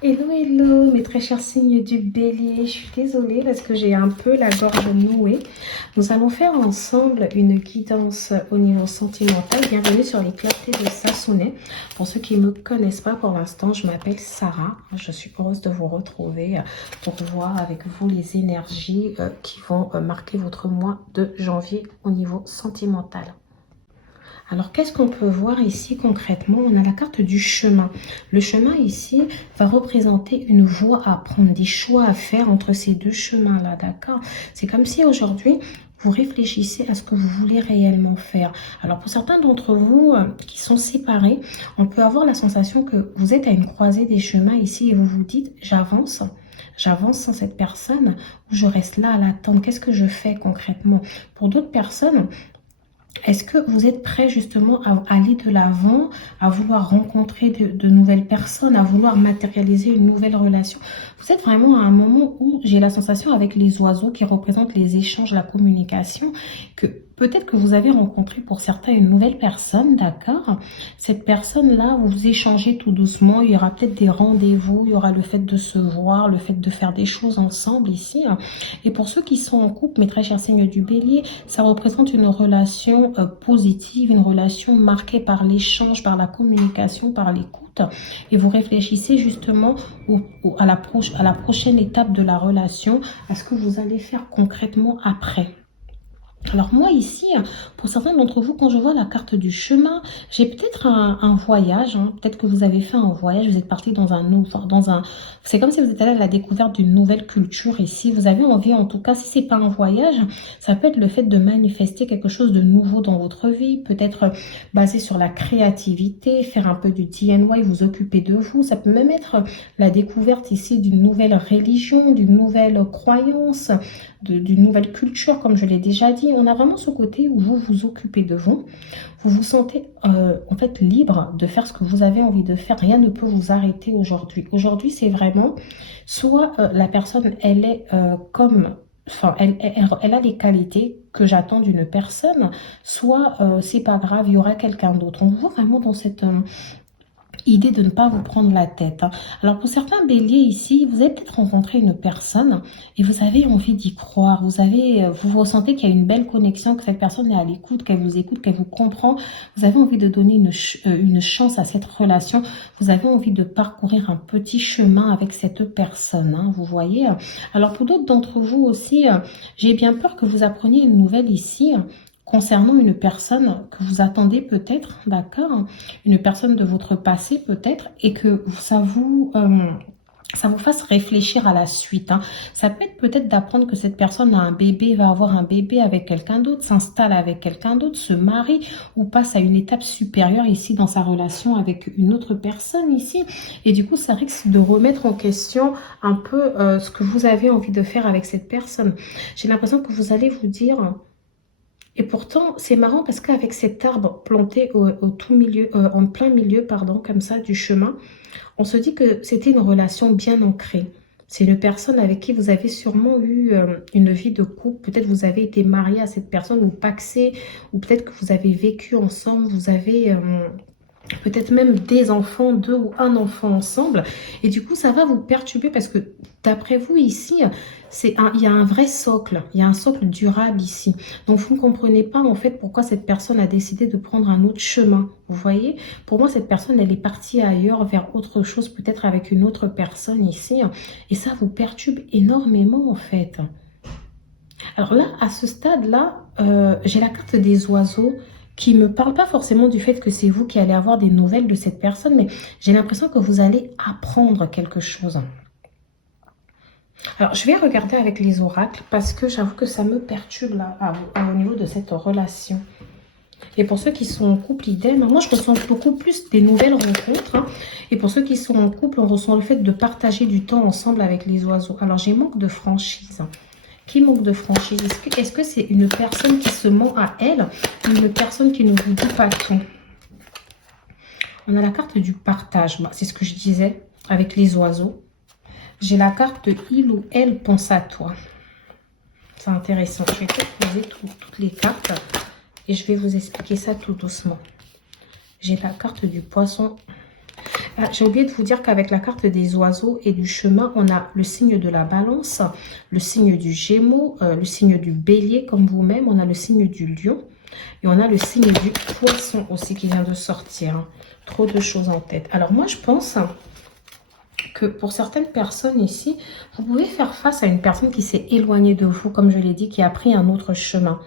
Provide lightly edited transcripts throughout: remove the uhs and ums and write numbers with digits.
Hello, hello, mes très chers signes du bélier. Je suis désolée parce que j'ai un peu la gorge nouée. Nous allons faire ensemble une guidance au niveau sentimental. Bienvenue sur les clartés de Sassonet. Pour ceux qui ne me connaissent pas pour l'instant, je m'appelle Sarah. Je suis heureuse de vous retrouver pour voir avec vous les énergies qui vont marquer votre mois de janvier au niveau sentimental. Alors, qu'est-ce qu'on peut voir ici concrètement? On a la carte du chemin. Le chemin ici va représenter une voie à prendre, des choix à faire entre ces deux chemins-là, d'accord? C'est comme si aujourd'hui, vous réfléchissez à ce que vous voulez réellement faire. Alors, pour certains d'entre vous qui sont séparés, on peut avoir la sensation que vous êtes à une croisée des chemins ici et vous vous dites, j'avance. J'avance sans cette personne ou je reste là à l'attendre. Qu'est-ce que je fais concrètement? Pour d'autres personnes, est-ce que vous êtes prêt justement à aller de l'avant, à vouloir rencontrer de nouvelles personnes, à vouloir matérialiser une nouvelle relation? Vous êtes vraiment à un moment où j'ai la sensation avec les oiseaux qui représentent les échanges, la communication, que peut-être que vous avez rencontré pour certains une nouvelle personne, d'accord? Cette personne-là, vous échangez tout doucement, il y aura peut-être des rendez-vous, il y aura le fait de se voir, le fait de faire des choses ensemble ici. Et pour ceux qui sont en couple, mes très chers signes du bélier, ça représente une relation positive, une relation marquée par l'échange, par la communication, par l'écoute. Et vous réfléchissez justement à la prochaine étape de la relation, à ce que vous allez faire concrètement après. Alors moi ici, pour certains d'entre vous, quand je vois la carte du chemin, j'ai peut-être un voyage, peut-être que vous avez fait un voyage, vous êtes parti c'est comme si vous étiez allé à la découverte d'une nouvelle culture ici. Vous avez envie, en tout cas, si c'est pas un voyage, ça peut être le fait de manifester quelque chose de nouveau dans votre vie, peut-être basé sur la créativité, faire un peu du DIY, vous occuper de vous. Ça peut même être la découverte ici d'une nouvelle religion, d'une nouvelle croyance, d'une nouvelle culture, comme je l'ai déjà dit. On a vraiment ce côté où vous vous occupez de vous. Vous vous sentez en fait libre de faire ce que vous avez envie de faire. Rien ne peut vous arrêter aujourd'hui. Aujourd'hui, c'est vraiment soit la personne, elle est comme... Enfin, elle a les qualités que j'attends d'une personne, soit c'est pas grave, il y aura quelqu'un d'autre. On voit vraiment dans cette idée de ne pas vous prendre la tête. Alors pour certains béliers ici, vous avez peut-être rencontré une personne et vous avez envie d'y croire. Vous ressentez qu'il y a une belle connexion, que cette personne est à l'écoute, qu'elle vous écoute, qu'elle vous comprend. Vous avez envie de donner une chance à cette relation. Vous avez envie de parcourir un petit chemin avec cette personne, vous voyez. Alors pour d'autres d'entre vous aussi, j'ai bien peur que vous appreniez une nouvelle ici concernant une personne que vous attendez peut-être, d'accord? Une personne de votre passé peut-être, et que ça vous fasse réfléchir à la suite. Ça peut être peut-être d'apprendre que cette personne a un bébé, va avoir un bébé avec quelqu'un d'autre, s'installe avec quelqu'un d'autre, se marie ou passe à une étape supérieure ici dans sa relation avec une autre personne ici. Et du coup, ça risque de remettre en question un peu ce que vous avez envie de faire avec cette personne. J'ai l'impression que vous allez vous dire... Et pourtant, c'est marrant parce qu'avec cet arbre planté au tout milieu, en plein milieu, pardon, comme ça, du chemin, on se dit que c'était une relation bien ancrée. C'est une personne avec qui vous avez sûrement eu une vie de couple. Peut-être vous avez été marié à cette personne ou paxé, ou peut-être que vous avez vécu ensemble, vous avez... peut-être même des enfants, deux ou un enfant ensemble. Et du coup, ça va vous perturber parce que d'après vous ici, il y a un vrai socle. Il y a un socle durable ici. Donc, vous ne comprenez pas en fait pourquoi cette personne a décidé de prendre un autre chemin. Vous voyez? Pour moi, cette personne, elle est partie ailleurs vers autre chose, peut-être avec une autre personne ici. Et ça vous perturbe énormément en fait. Alors là, à ce stade-là, j'ai la carte des oiseaux qui ne me parle pas forcément du fait que c'est vous qui allez avoir des nouvelles de cette personne, mais j'ai l'impression que vous allez apprendre quelque chose. Alors, je vais regarder avec les oracles parce que j'avoue que ça me perturbe là, au niveau de cette relation. Et pour ceux qui sont en couple, idem, moi je ressens beaucoup plus des nouvelles rencontres. Et pour ceux qui sont en couple, on ressent le fait de partager du temps ensemble avec les oiseaux. Alors, j'ai manque de franchise. Qui manque de franchise? Est-ce que c'est une personne qui se ment à elle ou une personne qui ne vous dit pas tout? On a la carte du partage. C'est ce que je disais avec les oiseaux. J'ai la carte il ou elle pense à toi. C'est intéressant. Je vais peut-être poser toutes les cartes et je vais vous expliquer ça tout doucement. J'ai la carte du poisson. Ah, j'ai oublié de vous dire qu'avec la carte des oiseaux et du chemin, on a le signe de la balance, le signe du gémeaux, le signe du bélier comme vous-même, on a le signe du lion et on a le signe du poisson aussi qui vient de sortir. Hein. Trop de choses en tête. Alors moi, je pense que pour certaines personnes ici, vous pouvez faire face à une personne qui s'est éloignée de vous, comme je l'ai dit, qui a pris un autre chemin.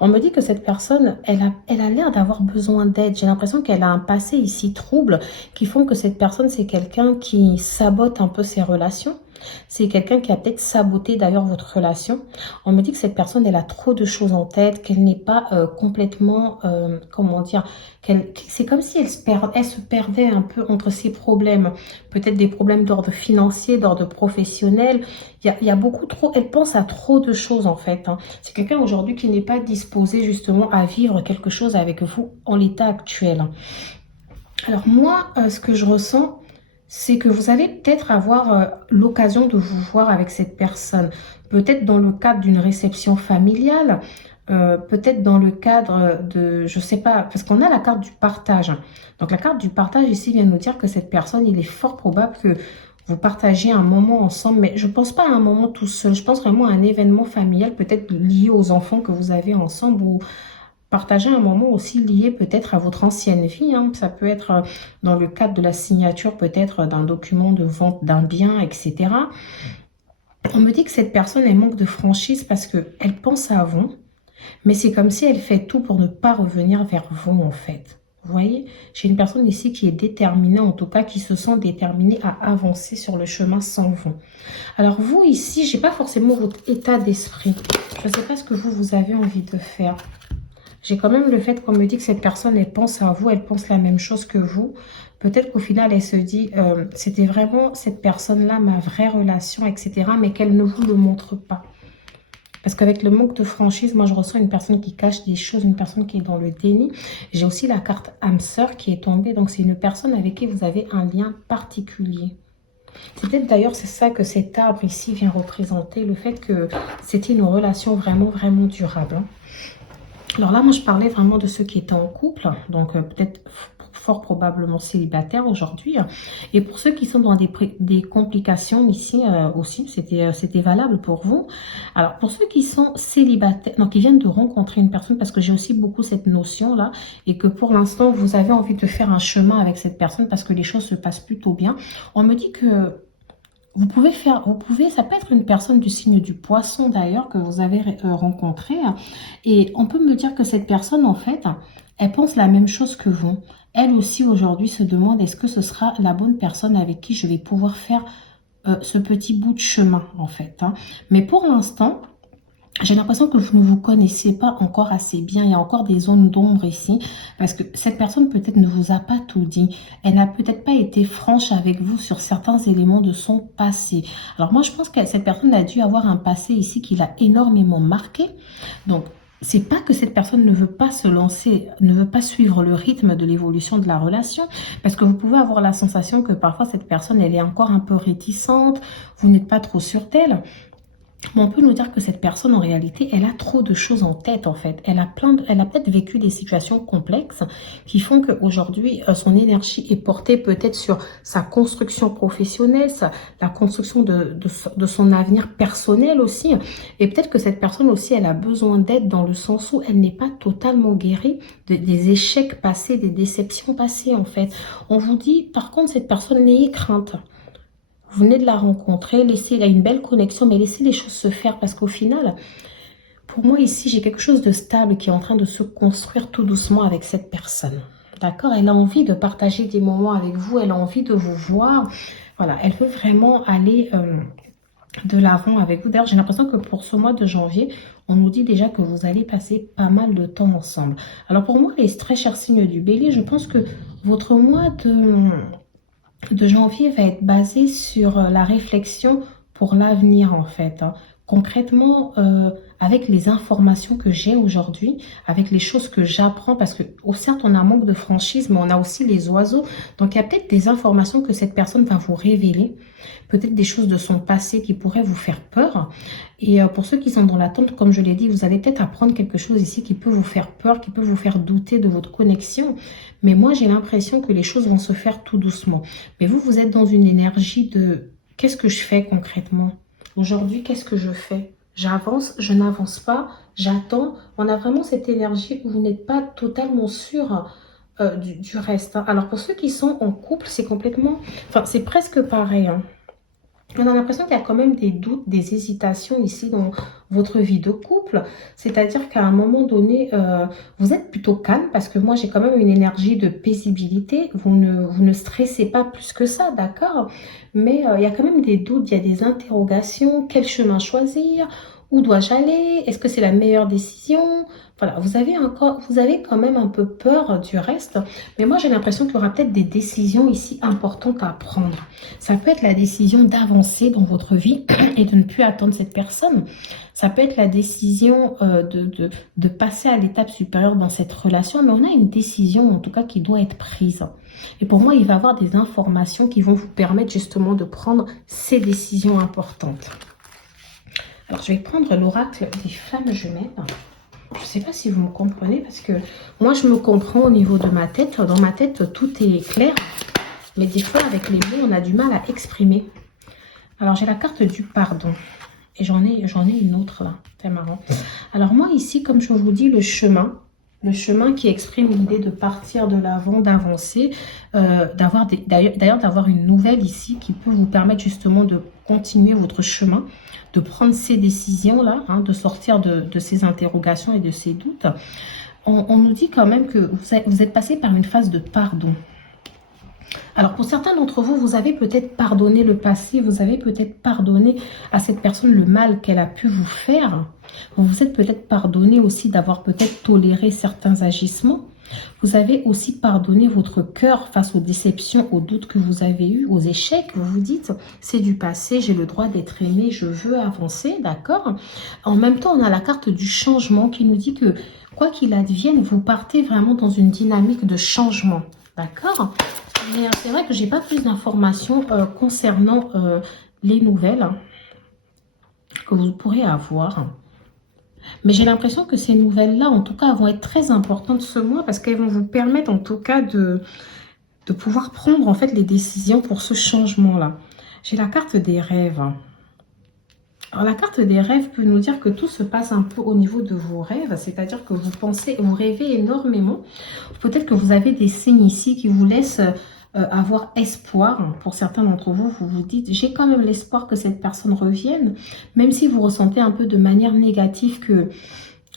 On me dit que cette personne, elle a l'air d'avoir besoin d'aide. J'ai l'impression qu'elle a un passé ici trouble qui font que cette personne, c'est quelqu'un qui sabote un peu ses relations. C'est quelqu'un qui a peut-être saboté d'ailleurs votre relation. On me dit que cette personne, elle a trop de choses en tête, qu'elle n'est pas complètement, comment dire, c'est comme si elle se perdait un peu entre ses problèmes. Peut-être des problèmes d'ordre financier, d'ordre professionnel. Il y a beaucoup trop, elle pense à trop de choses en fait. Hein. C'est quelqu'un aujourd'hui qui n'est pas disposé justement à vivre quelque chose avec vous en l'état actuel. Alors moi, ce que je ressens, c'est que vous allez peut-être avoir l'occasion de vous voir avec cette personne. Peut-être dans le cadre d'une réception familiale, peut-être dans le cadre de, je sais pas, parce qu'on a la carte du partage. Donc la carte du partage ici vient nous dire que cette personne, il est fort probable que vous partagez un moment ensemble, mais je pense pas à un moment tout seul. Je pense vraiment à un événement familial, peut-être lié aux enfants que vous avez ensemble ou partager un moment aussi lié peut-être à votre ancienne vie. Hein. Ça peut être dans le cadre de la signature peut-être d'un document de vente d'un bien, etc. On me dit que cette personne, elle manque de franchise parce qu'elle pense à vous, mais c'est comme si elle fait tout pour ne pas revenir vers vous en fait. Vous voyez, j'ai une personne ici qui est déterminée, en tout cas qui se sent déterminée à avancer sur le chemin sans vous. Alors vous ici, je n'ai pas forcément votre état d'esprit. Je ne sais pas ce que vous avez envie de faire. J'ai quand même le fait qu'on me dit que cette personne, elle pense à vous, elle pense la même chose que vous. Peut-être qu'au final, elle se dit, c'était vraiment cette personne-là, ma vraie relation, etc. Mais qu'elle ne vous le montre pas. Parce qu'avec le manque de franchise, moi, je ressens une personne qui cache des choses, une personne qui est dans le déni. J'ai aussi la carte âme sœur qui est tombée. Donc, c'est une personne avec qui vous avez un lien particulier. C'est peut-être d'ailleurs, c'est ça que cet arbre ici vient représenter. Le fait que c'était une relation vraiment, vraiment durable. Hein. Alors là, moi, je parlais vraiment de ceux qui étaient en couple, donc peut-être fort probablement célibataires aujourd'hui. Et pour ceux qui sont dans des complications ici aussi, c'était valable pour vous. Alors, pour ceux qui sont célibataires, donc qui viennent de rencontrer une personne, parce que j'ai aussi beaucoup cette notion-là, et que pour l'instant, vous avez envie de faire un chemin avec cette personne parce que les choses se passent plutôt bien. On me dit que ça peut être une personne du signe du poisson d'ailleurs que vous avez rencontré. Et on peut me dire que cette personne, en fait, elle pense la même chose que vous. Elle aussi aujourd'hui se demande est-ce que ce sera la bonne personne avec qui je vais pouvoir faire ce petit bout de chemin, en fait. Hein. Mais pour l'instant, j'ai l'impression que vous ne vous connaissez pas encore assez bien. Il y a encore des zones d'ombre ici. Parce que cette personne peut-être ne vous a pas tout dit. Elle n'a peut-être pas été franche avec vous sur certains éléments de son passé. Alors moi, je pense que cette personne a dû avoir un passé ici qui l'a énormément marqué. Donc, c'est pas que cette personne ne veut pas se lancer, ne veut pas suivre le rythme de l'évolution de la relation. Parce que vous pouvez avoir la sensation que parfois cette personne, elle est encore un peu réticente. Vous n'êtes pas trop sûre d'elle. Mais on peut nous dire que cette personne, en réalité, elle a trop de choses en tête, en fait. Elle a peut-être vécu des situations complexes qui font qu'aujourd'hui, son énergie est portée peut-être sur sa construction professionnelle, la construction de son avenir personnel aussi. Et peut-être que cette personne aussi, elle a besoin d'aide dans le sens où elle n'est pas totalement guérie des échecs passés, des déceptions passées, en fait. On vous dit, par contre, cette personne, n'ayez crainte. Vous venez de la rencontrer, elle a une belle connexion, mais laissez les choses se faire parce qu'au final, pour moi ici, j'ai quelque chose de stable qui est en train de se construire tout doucement avec cette personne. D'accord? Elle a envie de partager des moments avec vous, elle a envie de vous voir. Voilà, elle veut vraiment aller de l'avant avec vous. D'ailleurs, j'ai l'impression que pour ce mois de janvier, on nous dit déjà que vous allez passer pas mal de temps ensemble. Alors pour moi, les très chers signes du Bélier, je pense que votre mois de janvier va être basé sur la réflexion pour l'avenir en fait. Hein. concrètement, avec les informations que j'ai aujourd'hui, avec les choses que j'apprends, parce que certes on a un manque de franchise, mais on a aussi les oiseaux. Donc il y a peut-être des informations que cette personne va vous révéler, peut-être des choses de son passé qui pourraient vous faire peur. Et pour ceux qui sont dans l'attente, comme je l'ai dit, vous allez peut-être apprendre quelque chose ici qui peut vous faire peur, qui peut vous faire douter de votre connexion. Mais moi j'ai l'impression que les choses vont se faire tout doucement. Mais vous, vous êtes dans une énergie de qu'est-ce que je fais concrètement? Aujourd'hui, qu'est-ce que je fais? J'avance, je n'avance pas, j'attends. On a vraiment cette énergie où vous n'êtes pas totalement sûr du reste, hein. Alors pour ceux qui sont en couple, c'est complètement... Enfin, c'est presque pareil, hein. On a l'impression qu'il y a quand même des doutes, des hésitations ici dans votre vie de couple. C'est-à-dire qu'à un moment donné, vous êtes plutôt calme parce que moi, j'ai quand même une énergie de paisibilité. Vous ne stressez pas plus que ça, d'accord? Mais il y a quand même des doutes, il y a des interrogations. Quel chemin choisir? Où dois-je aller? Est-ce que c'est la meilleure décision? Voilà, vous avez quand même un peu peur du reste. Mais moi, j'ai l'impression qu'il y aura peut-être des décisions ici importantes à prendre. Ça peut être la décision d'avancer dans votre vie et de ne plus attendre cette personne. Ça peut être la décision de passer à l'étape supérieure dans cette relation. Mais on a une décision, en tout cas, qui doit être prise. Et pour moi, il va y avoir des informations qui vont vous permettre justement de prendre ces décisions importantes. Alors, je vais prendre l'oracle des flammes jumelles. Je ne sais pas si vous me comprenez parce que moi, je me comprends au niveau de ma tête. Dans ma tête, tout est clair. Mais des fois, avec les mots, on a du mal à exprimer. Alors, j'ai la carte du pardon. Et j'en ai une autre là. C'est marrant. Alors, moi, ici, comme je vous dis, le chemin qui exprime l'idée de partir de l'avant, d'avancer, d'ailleurs d'avoir une nouvelle ici qui peut vous permettre justement de continuer votre chemin, de prendre ces décisions-là, hein, de sortir de ces interrogations et de ces doutes. On nous dit quand même que vous êtes passé par une phase de pardon. Alors pour certains d'entre vous, vous avez peut-être pardonné le passé, vous avez peut-être pardonné à cette personne le mal qu'elle a pu vous faire. Vous vous êtes peut-être pardonné aussi d'avoir peut-être toléré certains agissements. Vous avez aussi pardonné votre cœur face aux déceptions, aux doutes que vous avez eus, aux échecs. Vous vous dites, c'est du passé, j'ai le droit d'être aimé, je veux avancer, d'accord? En même temps, on a la carte du changement qui nous dit que, quoi qu'il advienne, vous partez vraiment dans une dynamique de changement, d'accord? Mais c'est vrai que j'ai pas plus d'informations concernant les nouvelles que vous pourrez avoir. Mais j'ai l'impression que ces nouvelles-là, en tout cas, vont être très importantes ce mois parce qu'elles vont vous permettre, en tout cas, de pouvoir prendre, en fait, les décisions pour ce changement-là. J'ai la carte des rêves. Alors, la carte des rêves peut nous dire que tout se passe un peu au niveau de vos rêves, c'est-à-dire que vous pensez, vous rêvez énormément. Peut-être que vous avez des signes ici qui vous laissent avoir espoir. Pour certains d'entre vous, vous vous dites, j'ai quand même l'espoir que cette personne revienne, même si vous ressentez un peu de manière négative que...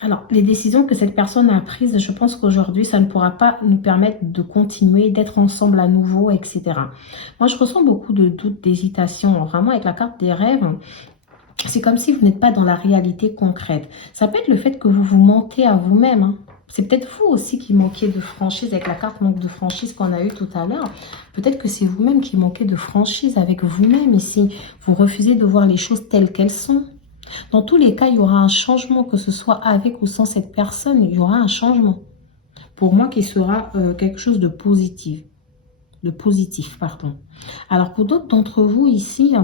Alors, les décisions que cette personne a prises, je pense qu'aujourd'hui, ça ne pourra pas nous permettre de continuer, d'être ensemble à nouveau, etc. Moi, je ressens beaucoup de doutes, d'hésitation. Vraiment, avec la carte des rêves, c'est comme si vous n'êtes pas dans la réalité concrète. Ça peut être le fait que vous vous mentez à vous-même, hein. C'est peut-être vous aussi qui manquez de franchise avec la carte manque de franchise qu'on a eue tout à l'heure. Peut-être que c'est vous-même qui manquez de franchise avec vous-même ici. Vous refusez de voir les choses telles qu'elles sont. Dans tous les cas, il y aura un changement, que ce soit avec ou sans cette personne. Il y aura un changement. Pour moi, qui sera quelque chose de positif. Pardon. Alors, pour d'autres d'entre vous ici...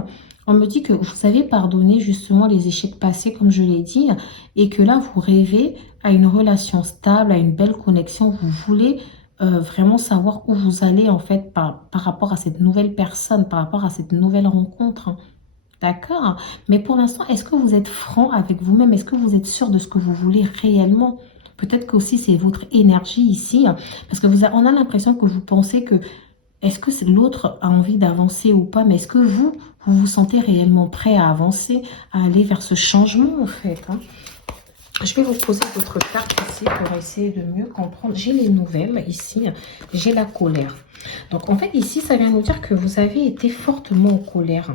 On me dit que vous avez pardonné justement les échecs passés, comme je l'ai dit, et que là, vous rêvez à une relation stable, à une belle connexion. Vous voulez vraiment savoir où vous allez, en fait, par rapport à cette nouvelle personne, par rapport à cette nouvelle rencontre. D'accord? Mais pour l'instant, est-ce que vous êtes franc avec vous-même? Est-ce que vous êtes sûr de ce que vous voulez réellement? Peut-être qu'aussi, c'est votre énergie ici, parce que on a l'impression que vous pensez que est-ce que l'autre a envie d'avancer ou pas? Mais est-ce que vous vous sentez réellement prêt à avancer, à aller vers ce changement en fait, hein? Je vais vous poser d'autres cartes ici pour essayer de mieux comprendre. J'ai les nouvelles ici, j'ai la colère. Donc en fait ici, ça vient nous dire que vous avez été fortement en colère.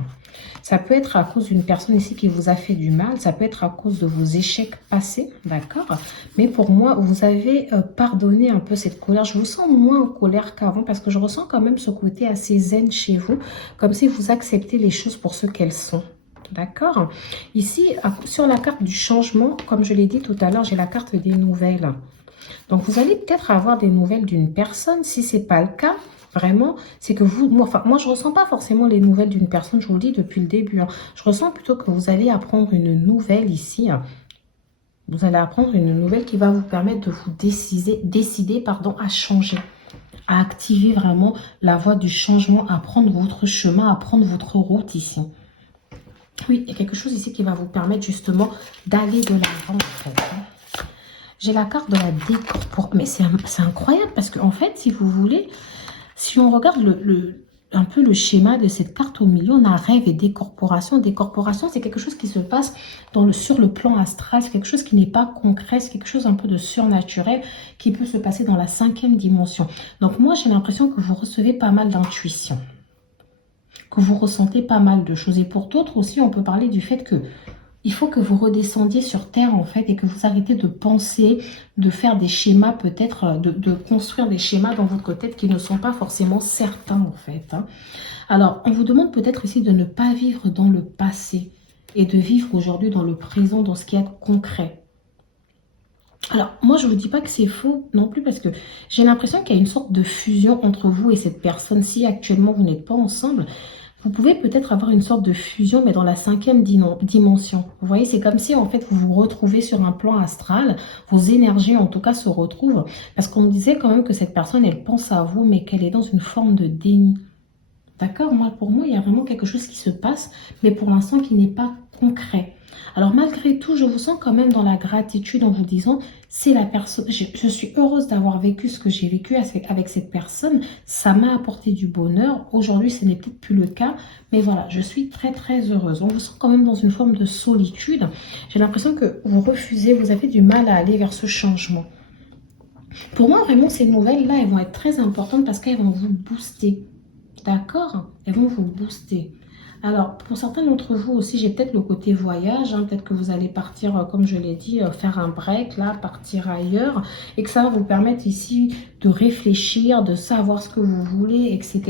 Ça peut être à cause d'une personne ici qui vous a fait du mal. Ça peut être à cause de vos échecs passés, d'accord? Mais pour moi, vous avez pardonné un peu cette colère. Je vous sens moins en colère qu'avant parce que je ressens quand même ce côté assez zen chez vous. Comme si vous acceptez les choses pour ce qu'elles sont. D'accord? Ici, sur la carte du changement, comme je l'ai dit tout à l'heure, j'ai la carte des nouvelles. Donc, vous allez peut-être avoir des nouvelles d'une personne. Si ce n'est pas le cas, vraiment, c'est que vous... moi, je ne ressens pas forcément les nouvelles d'une personne, je vous le dis depuis le début. Hein. Je ressens plutôt que vous allez apprendre une nouvelle ici. Vous allez apprendre une nouvelle qui va vous permettre de vous décider pardon, à changer, à activer vraiment la voie du changement, à prendre votre chemin, à prendre votre route ici. Oui, il y a quelque chose ici qui va vous permettre justement d'aller de l'avant, en fait. J'ai la carte de la décorporation. Mais c'est incroyable parce qu'en fait, si vous voulez, si on regarde un peu le schéma de cette carte au milieu, on a rêve et décorporation. Décorporation, c'est quelque chose qui se passe sur le plan astral. C'est quelque chose qui n'est pas concret. C'est quelque chose un peu de surnaturel qui peut se passer dans la 5e dimension. Donc moi, j'ai l'impression que vous recevez pas mal d'intuition, que vous ressentez pas mal de choses. Et pour d'autres aussi, on peut parler du fait que il faut que vous redescendiez sur Terre, en fait, et que vous arrêtez de penser, de faire des schémas, peut-être, de construire des schémas dans votre tête qui ne sont pas forcément certains, en fait. Hein. Alors, on vous demande peut-être ici de ne pas vivre dans le passé et de vivre aujourd'hui dans le présent, dans ce qui est concret. Alors, moi, je ne vous dis pas que c'est faux non plus parce que j'ai l'impression qu'il y a une sorte de fusion entre vous et cette personne. Si actuellement, vous n'êtes pas ensemble, vous pouvez peut-être avoir une sorte de fusion, mais dans la 5e dimension. Vous voyez, c'est comme si, en fait, vous vous retrouvez sur un plan astral. Vos énergies, en tout cas, se retrouvent. Parce qu'on me disait quand même que cette personne, elle pense à vous, mais qu'elle est dans une forme de déni. D'accord? Pour moi, il y a vraiment quelque chose qui se passe, mais pour l'instant, qui n'est pas concret. Alors, malgré tout, je vous sens quand même dans la gratitude en vous disant, c'est la personne, je suis heureuse d'avoir vécu ce que j'ai vécu avec cette personne. Ça m'a apporté du bonheur. Aujourd'hui, ce n'est peut-être plus le cas, mais voilà, je suis très, très heureuse. On vous sent quand même dans une forme de solitude. J'ai l'impression que vous refusez, vous avez du mal à aller vers ce changement. Pour moi, vraiment, ces nouvelles-là, elles vont être très importantes parce qu'elles vont vous booster. D'accord? Elles vont vous booster. Alors, pour certains d'entre vous aussi, j'ai peut-être le côté voyage. Hein, peut-être que vous allez partir, comme je l'ai dit, faire un break, là, partir ailleurs. Et que ça va vous permettre ici de réfléchir, de savoir ce que vous voulez, etc.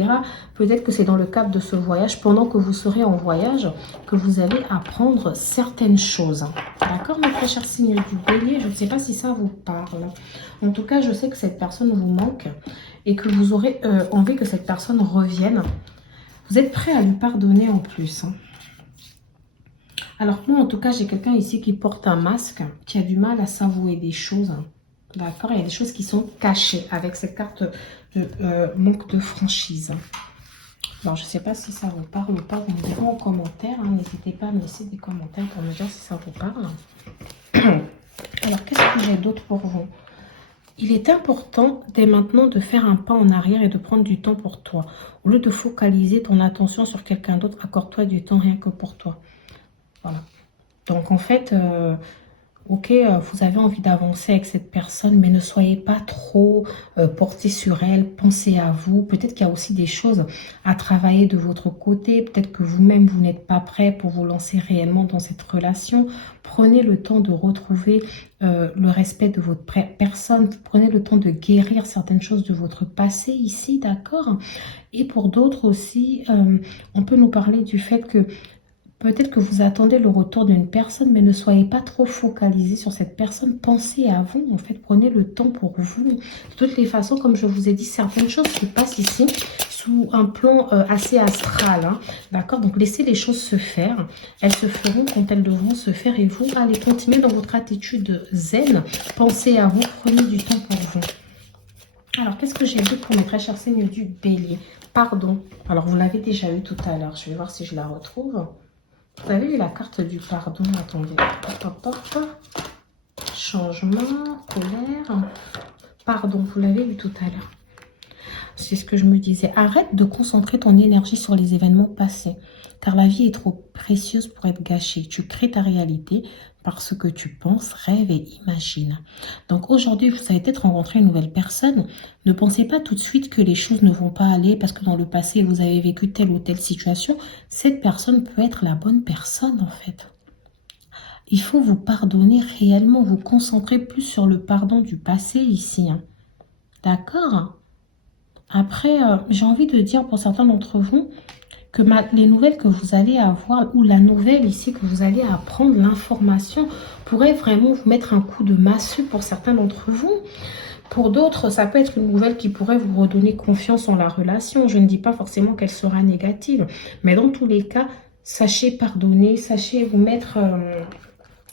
Peut-être que c'est dans le cadre de ce voyage, pendant que vous serez en voyage, que vous allez apprendre certaines choses. D'accord, mes très chers signes du bélier? Je ne sais pas si ça vous parle. En tout cas, je sais que cette personne vous manque et que vous aurez envie que cette personne revienne. Vous êtes prêt à lui pardonner en plus. Hein. Alors moi, en tout cas, j'ai quelqu'un ici qui porte un masque, qui a du mal à s'avouer des choses. Hein. D'accord? Il y a des choses qui sont cachées avec cette carte de manque de franchise. Alors, je ne sais pas si ça vous parle ou pas. Vous me direz en commentaire. Hein. N'hésitez pas à me laisser des commentaires pour me dire si ça vous parle. Alors, qu'est-ce que j'ai d'autre pour vous? Il est important dès maintenant de faire un pas en arrière et de prendre du temps pour toi. Au lieu de focaliser ton attention sur quelqu'un d'autre, accorde-toi du temps rien que pour toi. Voilà. Donc en fait, ok, vous avez envie d'avancer avec cette personne, mais ne soyez pas trop porté sur elle. Pensez à vous. Peut-être qu'il y a aussi des choses à travailler de votre côté. Peut-être que vous-même, vous n'êtes pas prêt pour vous lancer réellement dans cette relation. Prenez le temps de retrouver le respect de votre personne. Prenez le temps de guérir certaines choses de votre passé ici, d'accord? Et pour d'autres aussi, on peut nous parler du fait que peut-être que vous attendez le retour d'une personne, mais ne soyez pas trop focalisé sur cette personne. Pensez à vous, en fait, prenez le temps pour vous. De toutes les façons, comme je vous ai dit, certaines choses se passent ici sous un plan assez astral. Hein, d'accord? Donc, laissez les choses se faire. Elles se feront quand elles devront se faire. Et vous, allez continuer dans votre attitude zen. Pensez à vous, prenez du temps pour vous. Alors, qu'est-ce que j'ai vu pour mes très chers signes du bélier? Pardon. Alors, vous l'avez déjà eu tout à l'heure. Je vais voir si je la retrouve. Vous avez eu la carte du pardon. Attendez. Hop, hop, hop. Changement, colère. Pardon, vous l'avez eu tout à l'heure. C'est ce que je me disais. Arrête de concentrer ton énergie sur les événements passés. Car la vie est trop précieuse pour être gâchée. Tu crées ta réalité parce que tu penses, rêves et imagines. Donc aujourd'hui, vous avez peut-être rencontré une nouvelle personne. Ne pensez pas tout de suite que les choses ne vont pas aller parce que dans le passé, vous avez vécu telle ou telle situation. Cette personne peut être la bonne personne en fait. Il faut vous pardonner réellement, vous concentrer plus sur le pardon du passé ici. Hein. D'accord? Après, j'ai envie de dire pour certains d'entre vous que les nouvelles que vous allez avoir, ou la nouvelle ici que vous allez apprendre, l'information, pourrait vraiment vous mettre un coup de massue pour certains d'entre vous. Pour d'autres, ça peut être une nouvelle qui pourrait vous redonner confiance en la relation. Je ne dis pas forcément qu'elle sera négative, mais dans tous les cas, sachez pardonner, sachez vous mettre...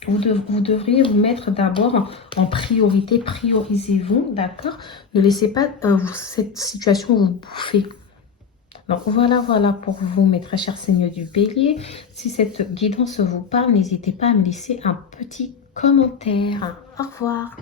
vous devriez vous mettre d'abord en priorité, priorisez-vous, d'accord? Ne laissez pas cette situation vous bouffer. Donc voilà pour vous, mes très chers signes du bélier. Si cette guidance vous parle, n'hésitez pas à me laisser un petit commentaire. Au revoir.